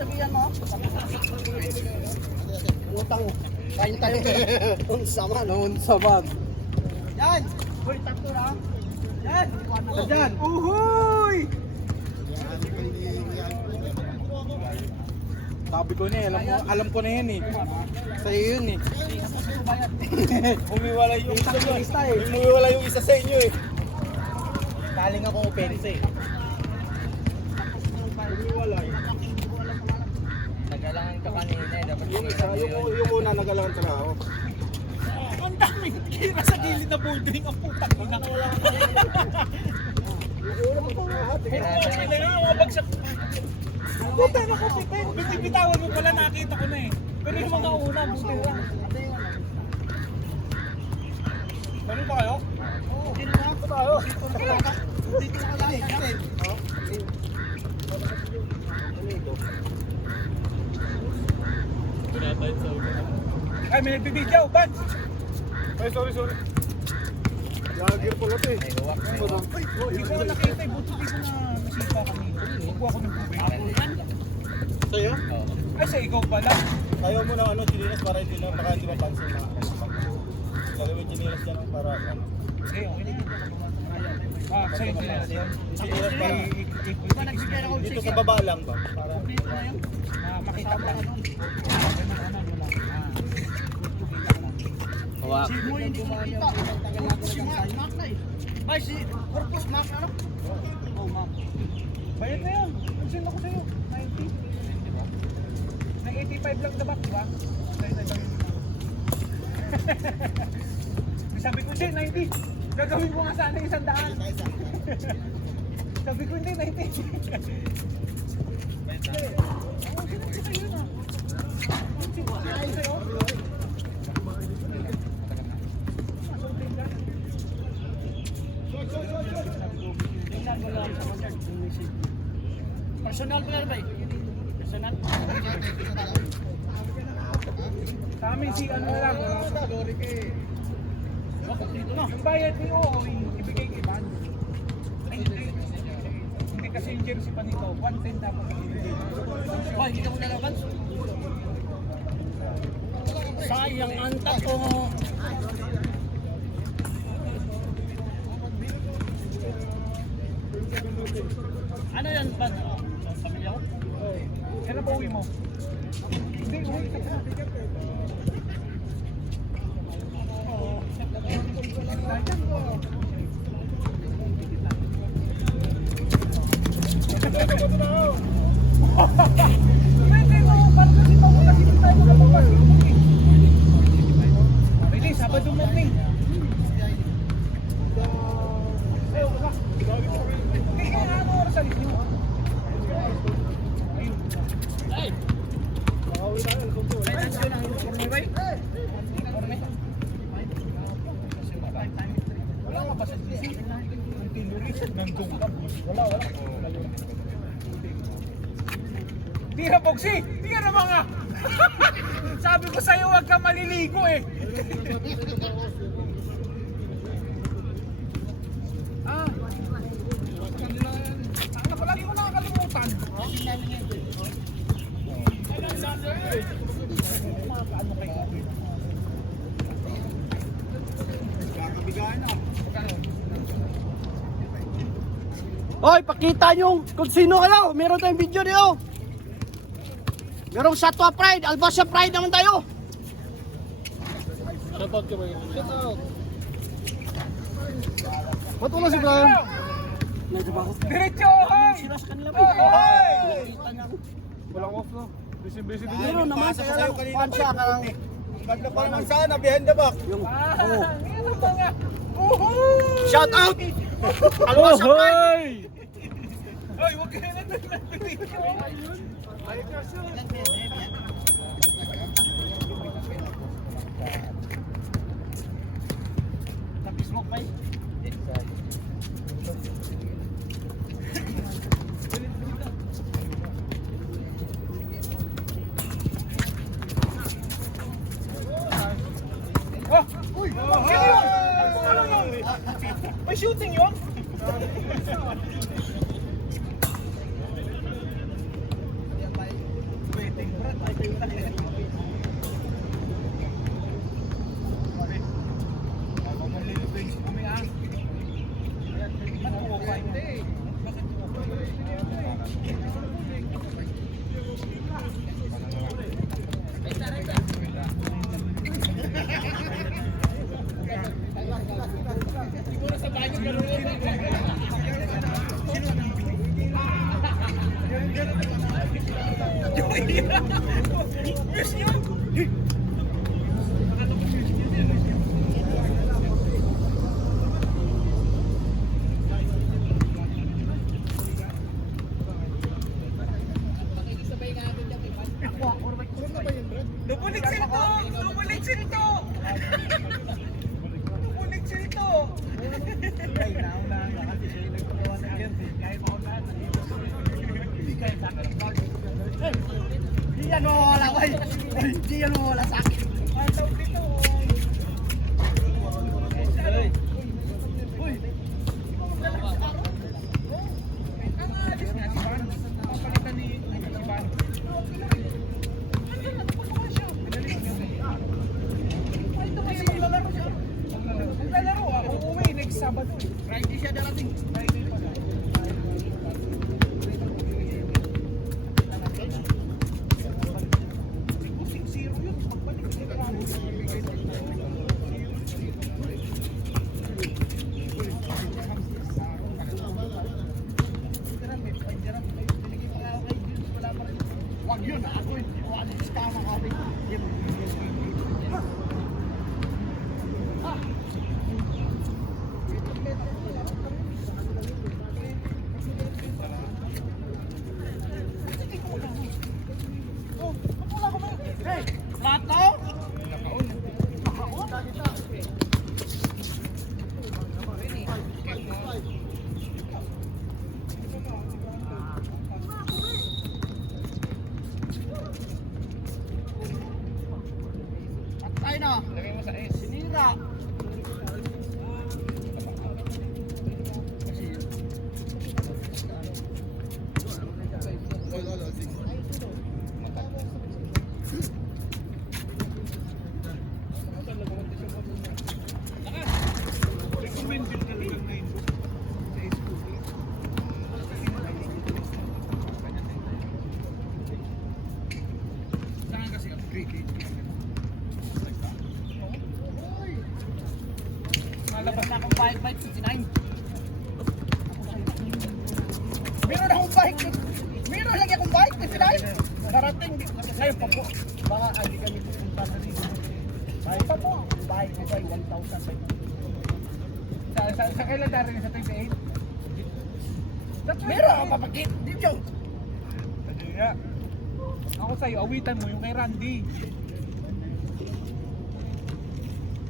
sabihan mo. Utang. Kain tayo. Unsaman. Unsaman. Yan. Hoy, takto na. Yan. Yan. Uhuy! Sabi ko na eh, alam ko na yan eh. Sa'yo yun eh. Humiwala yung isa nyo eh. Humiwala yung isa sa inyo eh. Kaling ako opensa eh. Humiwala eh. Nagalangan ka kanina eh. Dapat Yung una nagalangan talaga ako. Ang dami. Kira sa gilid na bouldering ang putang ina. Puta na kasi pen. Bitibitawan mo pala, nakita ko na eh. Pero yung mga una, buti lang. Ganun ba kayo? Oo. Dito na ako tayo. Dito na lang. Ay, may nagbibidyo, Bans! Ay, sorry. Lagir pala ito eh. Hindi ko nakita eh, buti di ko na nasipa kami. Kukuha ko ng tubig. Sa'yo? Ay, sa ikaw pala. Ayaw mo ng chinilas para hindi na baka hindi mapansin na. Gagawin chinilas dyan para ano. Sige, okay. Sa'yo ko yan. Chinilas para Diba nagbigyan ako dito sa baba lang ba? Para Makita pa. Hawak. Si Moy hindi ko nakita. Si Mark na eh. Ay, si Corpus Mark ano? Oh, Mark. Bayad na yan. Pansin ako sa'yo. 90. Nang 85 lang dabak, di ba? Sabi ko siya, 90. Gagawin ko nga sana 100. Sabi ko hindi, 90. Personal ko yan ba eh? Personal? Sa amin si ano na lang. Dito na. Yung bayad ni Oo, ibigay kay Van. Ay, hindi kasi yung jersey pa nito. 110 dapat ibigay. Hoy, hindi ka mo nalaban? Sayang anta ko. Ano yan, Van? Pamilya ko? Kailan pa uwi mo? Hindi, uwi ka pa. Pwede mo, ba't kasi ito mo kasi tayo kapapag? Pwede, Sabado morning. Ano oras alis niyo? Ay! Ay, nandiyo lang yung forma ba eh? Wala ka ba sa GC? Nandun ka. Wala. Tira, Bogsy! Tira mga! Sabi ko sa'yo, huwag ka maliligo eh. Sana palagi ko nakakalimutan. Hoy, pakita nyo kung sino kayo. Meron tayong video niyo. Merong Satwa Pride, Albasa Pride naman tayo. Shoutout ka ba yun? Shoutout! Ba't wala si Brian? Diretso, hoy! Sila sa kanila Hoy! Walang off no? Busy din Meron naman, kaya lang, kuhan siya, karang Ganda pa naman sana, behind the back. yung, Meron ba nga? Uhuy! shout out! Albasa Pride! Hoy, huwag kayo na doon. Nag-smoke ba eh? Oh! Uy! Sino yun? Ano yun? May shooting yun? Maglilibensi kami ah. Ba't 205? Bakit 205? Double XL to! Double XL to! Double XL to! Ay, nauna nga kasi siya yung nagpagawa ng jersey. Kahit maunahan na dito. Hindi kayo sa akin. Di yan mawawala, boy. Di yan mawawala sa akin. Ang tawag dito. Uy! Ang alis nga si Van. Papalitan ni si Van. Maglalaro ah, uuwi next Sabado. Friday siya darating. Friday pa lang. Kusing zero yun, pagbalik sila lang. Wag yun, ako yun. Wag yun, skama kami. Hey, lato? Patay na. Lagay mo sa S. Sinira. Recommended ka lang na yun. Sa scooter. Saan kasi ang 3K? Malabas na akong bike 69. Meron akong bike. Meron lagi akong bike 69. Darating ngayon pa po. Baka hindi kami pupunta na dito. Bike pa po. Bike ko ay 1,000. Sa kailan darin sa 28? Meron ako papakit. Dito. Ano nga? Ako sa'yo, awitan mo yung kay Randy.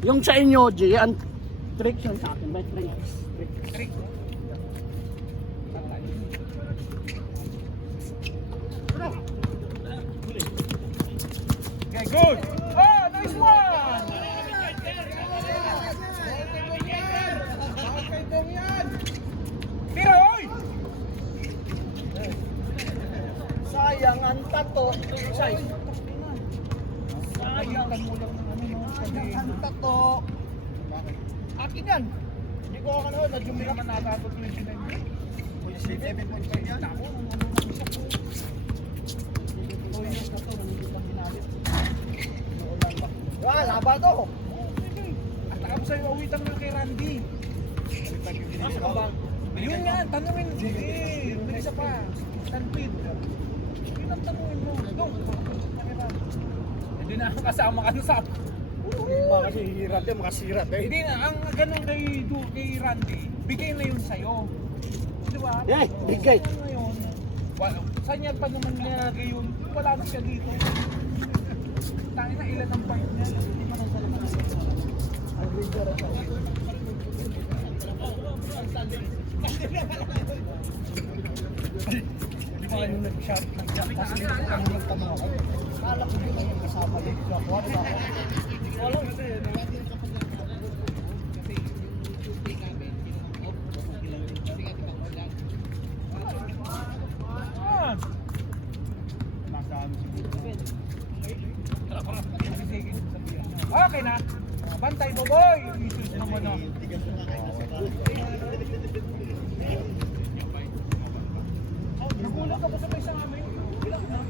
Yung sa inyo, G, ang tricks yun sa akin. May tricks. Trick. Patay. Okay, good! Oh, nice one! Okay, dong yan! Tira, oy! Sayang ang tato. Sayang Sayang mo lang ng ano, no? ang tato. Akin yan. Hindi ko ako na Hindi naman natatot 29. 7.5 yan. Ako, ano isa po. Ah, laba to. At ako sa'yo, awitan mo yung kay Randy. Yun nga, tanungin. May isa pa. Stanpid. Yun ang tanungin mo. Dong. Hindi na kasama ka sa... Kasi hirat yan, makasirat eh. Hindi na, ang ganun kay Randy, bigay na yun sa'yo. Di ba? Eh, bigay. Ano yun? Saan niya pa naman nilagay yun? Wala na siya dito. Tayo na ilan ang point niya. Hindi man ang salamat. Di ba yung nag-shot kasi ang nagtanong ako. Kala ko yun ang kasama dito. Ako ano ba ako? Wala kasi. Ah! Nasa ano siguro. tayo boy. Isus naman ah. Nagulat ako sa may sa amin. Ilang na?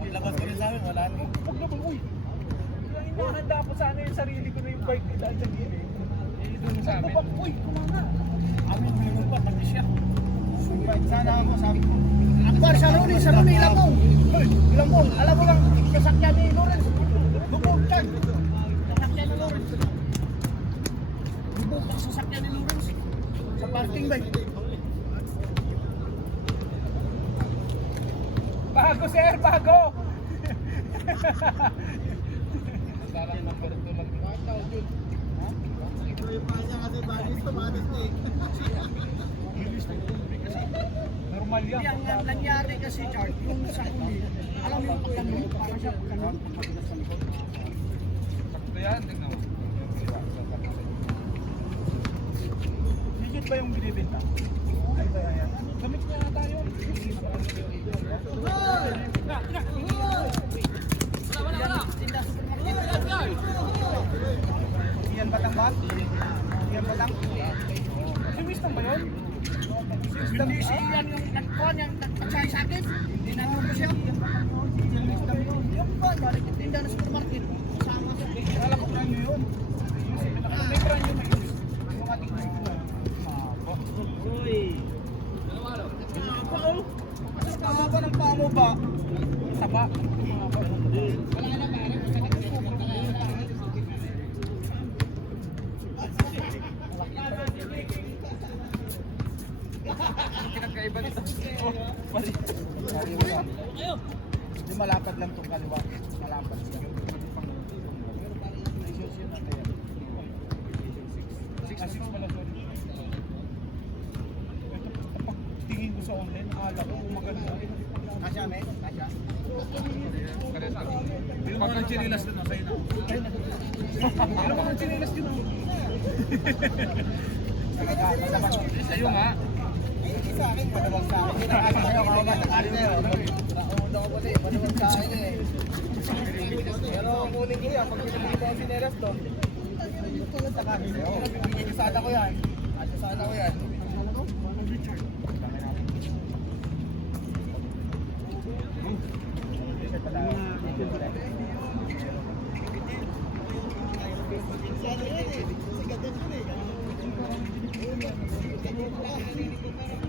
Ilabas ko rin sa amin, wala na. Huwag naman, uy. Kaya inahanda ko sana yung sarili ko na yung bike nila sa gilid. Eh, doon sa amin. Uy, kumana. Amin, meron pa, pati siya. Sana ako, sabi ko. Akbar, sa Roni, ilang mong. Hoy, ilang mong. Alam mo lang, sasakyan ni Lawrence. Lubog dyan. Sasakyan ni Lawrence. Lubog ang sasakyan ni Lawrence. Sa parking ba? Bago, sir, bago. Normal yan. Hindi, ang nangyari kasi, Charles, yung sa huli, alam mo yung pagkanong, parang siya pagkanong, pagkatigas sa likod. Sakto yan, tingnan mo. Higit ba yung binibenta? Ay, ayan. Gamit niya na tayo. Iyan batang bat? Iyan batang? Si Wisdom ba yun? Hindi si Ian yung nagkuhan, yung nagpatsahay sa akin. Tinanong ko siya. Yung ba, balik yung tinda ng supermarket. Kasama siya. Alam ko na yun. May brand yun, may use. Mahaba ng paa mo ba? Taba. Pinagkaiba nito. Mali. Hindi malapad lang itong kaliwa. Malapad siya. Six pala, sorry. Kapag tingin ko sa online, akala ko maganda. Kasya, me? Kasya? Pag ang chinilas doon, sa'yo na. Ano bang ang chinilas yun? Sa'yo nga. Sa akin, malamang sa akin. Kinakasya kayo, kawagan ng partner. Nakumunod ako pala eh, malamang sa akin eh. Pero kunin ko yan, pag pinagkita ko sinelas to, sa kanin sa'yo. Bibigyan ko yan. Asasana ko yan.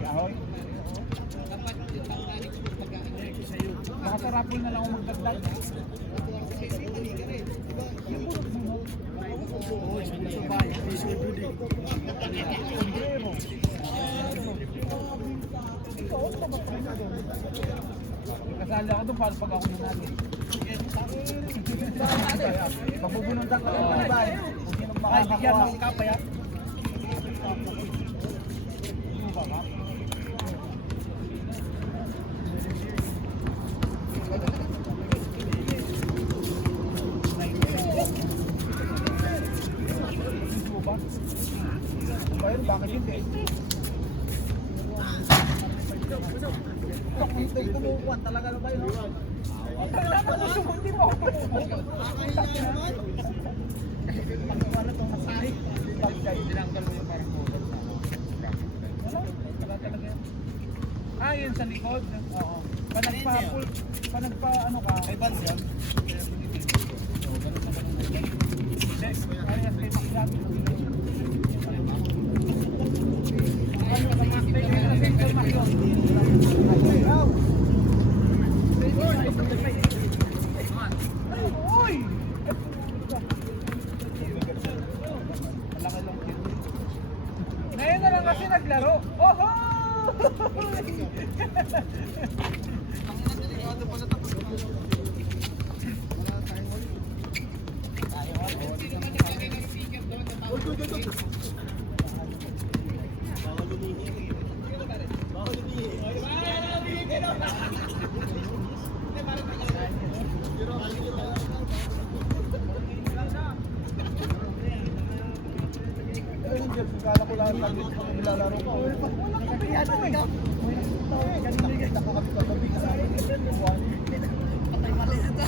Ahoy. Baka sa rapol na lang ako magdagdag. Kasali ako doon para pag ako nanalo. Mabubununtan ka lang ba? Kung sino Ay, bigyan makakakuha. ng kapaya. Ayun, bakit hindi? Ito kumukuhan talaga na ba yun? Dapat mo sumundi mo ako. Ano itong masahe? Tinanggal mo yung parang model sa wala talaga yan. Ah, yun sa likod. Oo. Panagpa ano ka. May bands yan? Hindi. Ano yan kay Makyat. Uy! Ngayon na lang kasi naglaro. Oho! Kala ko lang lang dito kung nilalaro ko. Nakita ko kami kagabi sa Patay mali ito.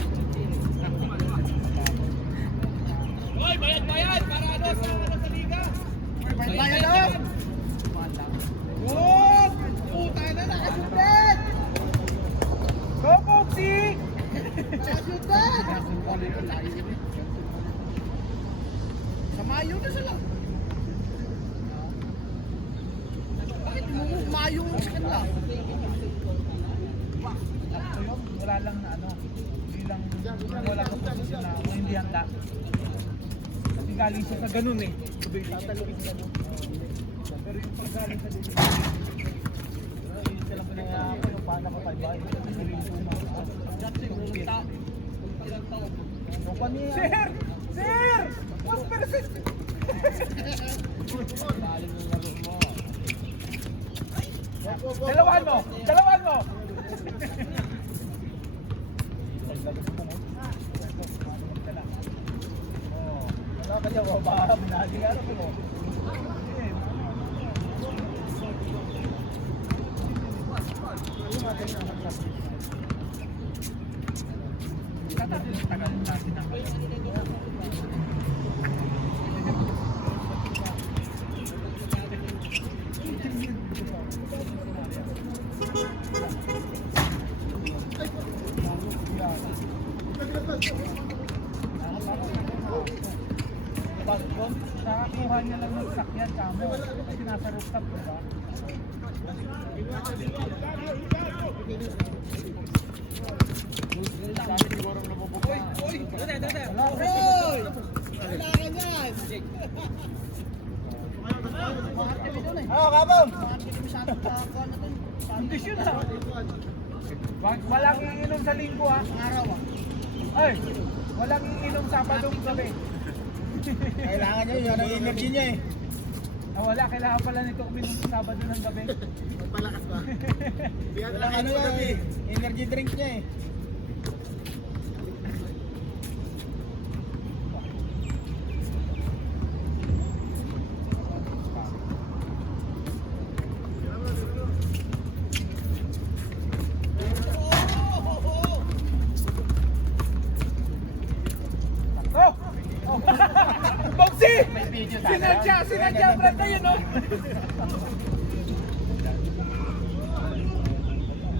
Hoy, bayad! Bayan na! Yun! Puta na, nakasulat! Go, Popsi! Nakasulat! Sa Mayo na sila. Bakit mo Mayo ang sikat lang? So yun, wala lang na ano, hindi lang, wala ka posisyon na hindi handa. Kasi galing siya sa ganun eh. Tataluin na mo. Pero yung paggaling sa dito, Sila pinangyayari ko, yung paano ko pag-bahay. Sir! Sir! Mas percent! Dalawan mo! Dalawan mo! Wala ka dyan, baka binali ka rin mo. Tagal natin ang nakakuha niya lang ng sakyan kamo kasi nasa rooftop, diba? Oo, kabong! Kondisyon na. Walang iinom sa linggo ah. Araw ah. Ay, walang iinom Sabadong gabi. Kailangan nyo yun, ang energy niya eh. Ah, wala, kailangan pala nito uminom sa Sabado ng gabi. Magpalakas ba? Walang ano yan eh, energy drink niya eh. Oh! Oh! Boxy! Sinadya, brad na yun, no?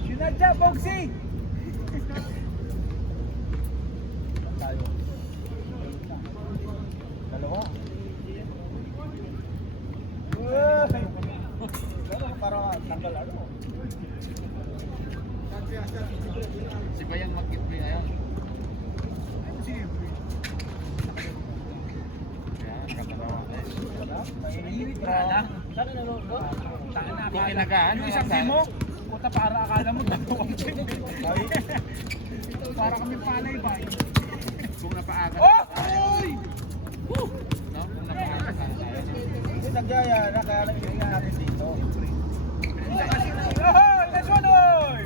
Sinadya, Boxy! Tayo. Dalawa. Uy! Parang tanggal ano. Si Bayang mag-giveaway ngayon. Kaya nakatalawa na eh. Mainit ka lang. Saan na loob ko? Tanga na, Kung akala. inagaan, Yung isang saan? team mo, puta para akala mo dalawang team. Para kami panay ba? Kung napaaga Oh! no? Kung napaaga sana tayo. Hindi nagyaya na, kaya lang ilagay natin dito. Oh, let's go, oy!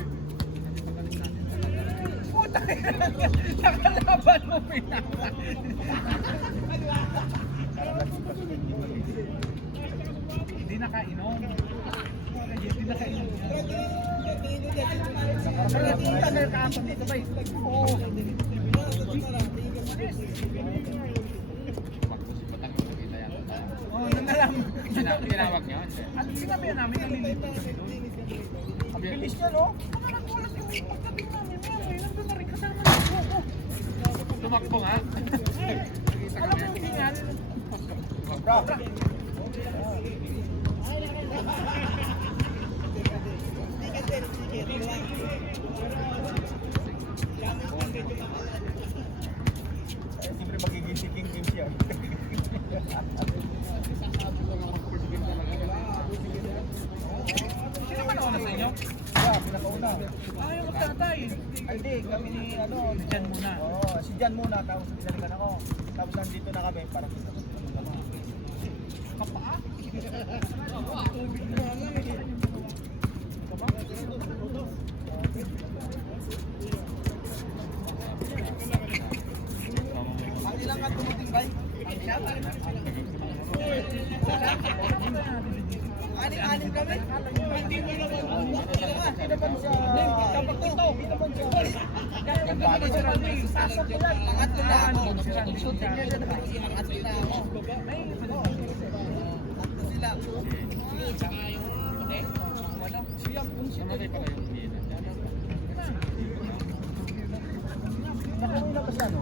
Puta, nakalaban mo pinaka. Hindi nakainom. Hindi nakainom. Nakarating tagal kahapon dito ba? Oo. Magpo si Batang yung nakita yan. Oh, nanalam. Tinawag niyo? Ano sinabi namin nalilito? Bilis niya, no? Nagulat yung pagdating namin. Nandun na rin kasama ng buko. Tumakbo nga. Alam mo yung hingal? Bro. Siyempre magiging si King King siya. Sino man ako na sa inyo? Yeah, pinakauna. Ah, yung magtatay. Ay, hindi, kami ni ano. Si Jan muna. Oo, si Jan muna, tapos pinalikan ako. Tapos nandito na kami para kita ko naman. Kapaa? Ang ilang ka tumuting ba? Anim kami? Hindi naman siya. Hindi naman siya. Ganda naman si Randy. Sasok ko lang. Pangatlo na ako. Si Randy. Shooting niya dyan. Pangatlo na ako. Ay, Tatlo sila. namatay pala yung pina. Nakuha na ba siya, no?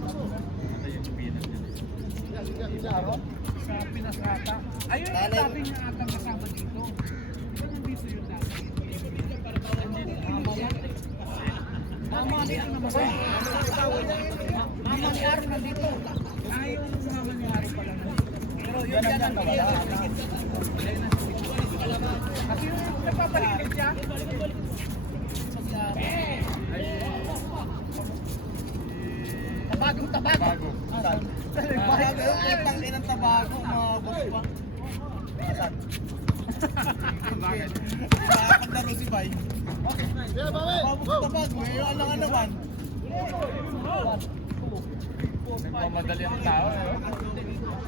Namatay yung pina. Klaro? Sa Pinas ata. Ayun yung sabi niya ata kasama dito. Ito nandito yung dati. Mama ni Aaron namatay. Mama ni Aaron nandito. Yung mama ni Ari pala. Pero yun yan ang nawala. Kasi yung nagpapaligid siya. Tabagong tabago. Bago. Saan? Bago yung kitang inang tabago, mga boss pa. Saan? Bakit? Nakakandaro si Bay. Bago sa tabago, yung alang naman. Nagmamadali ang tao.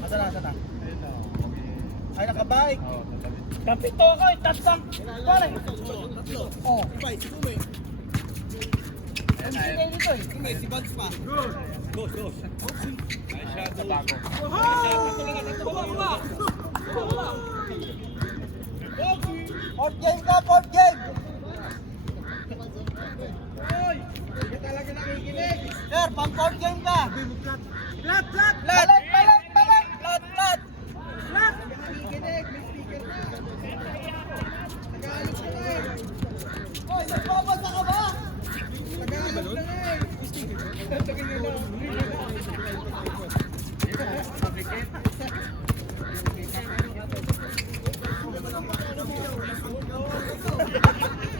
Saan na? Ayun o. Ay, nakabike. Oo, madali. Kapito ako, tatsang. Pare. Oh. Bay, si Kume. Ang sinay dito eh. Kume, si Bugs pa. Sa bago. Fourth game ka, fourth game. Sir, pang fourth game ka. Lat. Balat. Lat. Hoy, nagbabasa ka ba?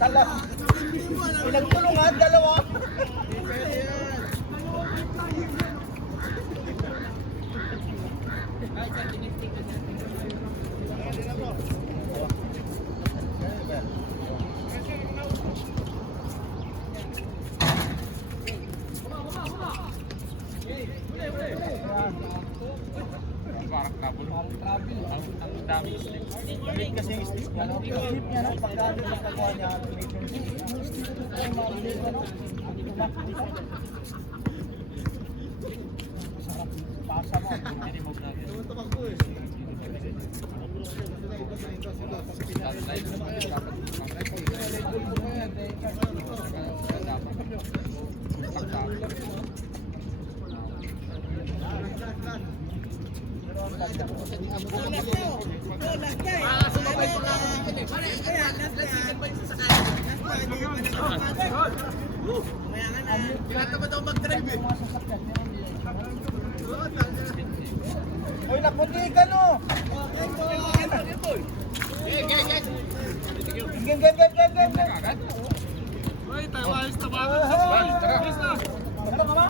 Tala. Pinagtulungan, dalawa. Parang trouble. Ang dami stick. Lamig kasi yung stick niya, no? Yung stick niya, no? Pagka ano yung nagawa niya, sarap. Pasa mo. Minimum natin. Uy, naputi ka, no? Game. Agad? Uy, tayo ayos na ba? Tara. Ano ka ba?